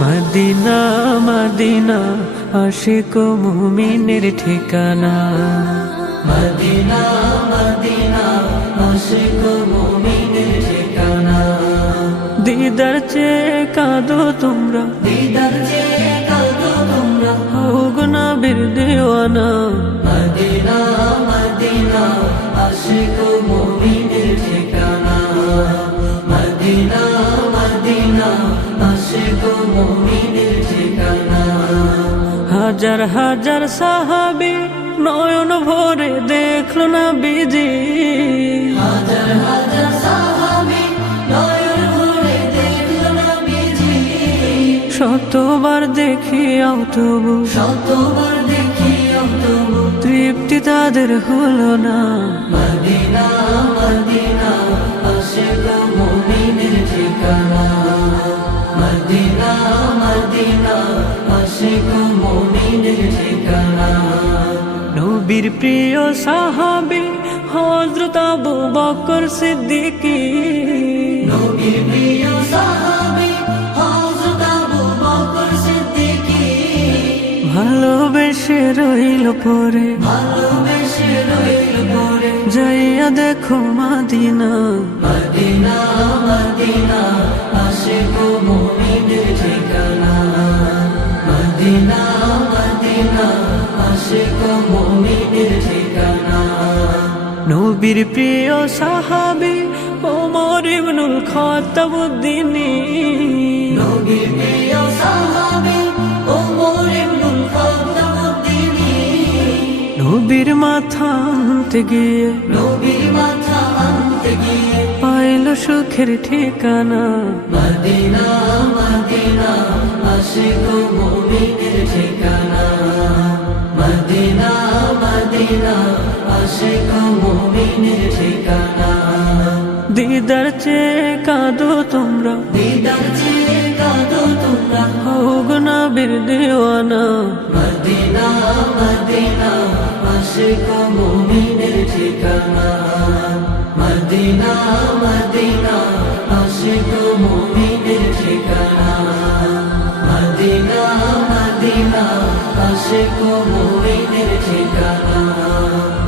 Medina Medina Ashiq মুমিনের ঠিকানা। Medina Medina Ashiq মুমিনের ঠিকানা। দিদার চেয়ে কাঁদো তোমরা। দিদার চেয়ে কাঁদো তোমরা। না বীর দেওয়ানা। মদিনা মদিনা আশিক মুমিনের হাজার হাজার সাহাবি নয়ন ভরে দেখল না বিজি হাজার হাজার সাহাবি নয়ন ভরে দেখল না বিজি শতবার দেখিয়াও তবু শতবার দেখিয়াও তবু। তৃপ্তি তাদের হলো না। Medina Medina. ঠিকানা। নবীর প্রিয় সাহাবী হযরত আবু বকর সিদ্দিকী। নবীর প্রিয় সাহাবী হযরত আবু বকর সিদ্দিকী। ভালোবেসে রইল পরে। ভালোবেসে রইল পরে। যাইয়া দেখো মাদিনা। মদিনা মদিনা আশিক মুমিনের ঠিকানা। নবীর প্রিয় সাহাবী ওমর ইবনুল খাত্তাবুদ্দিনী। নবীর মাথা আনতে গিয়ে, নবীর মাথা আনতে গিয়ে পাইল সুখের ঠিকানা। মদিনা মদিনা, আশিক ঠিকানা। মদিনা আশিক মুমিনের ঠিকানা। দিদার চেয়ে কাঁদো তোমরা। দিদার চেয়ে কাঁদো তোমরা। হোক না বীর দেওয়ানা। মদিনা মদিনা আশিক মুমিনের ঠিকানা। মদিনা মদিনা আশিক মুমিনের ঠিকানা। মদিনা কোমরের ঠিকানা।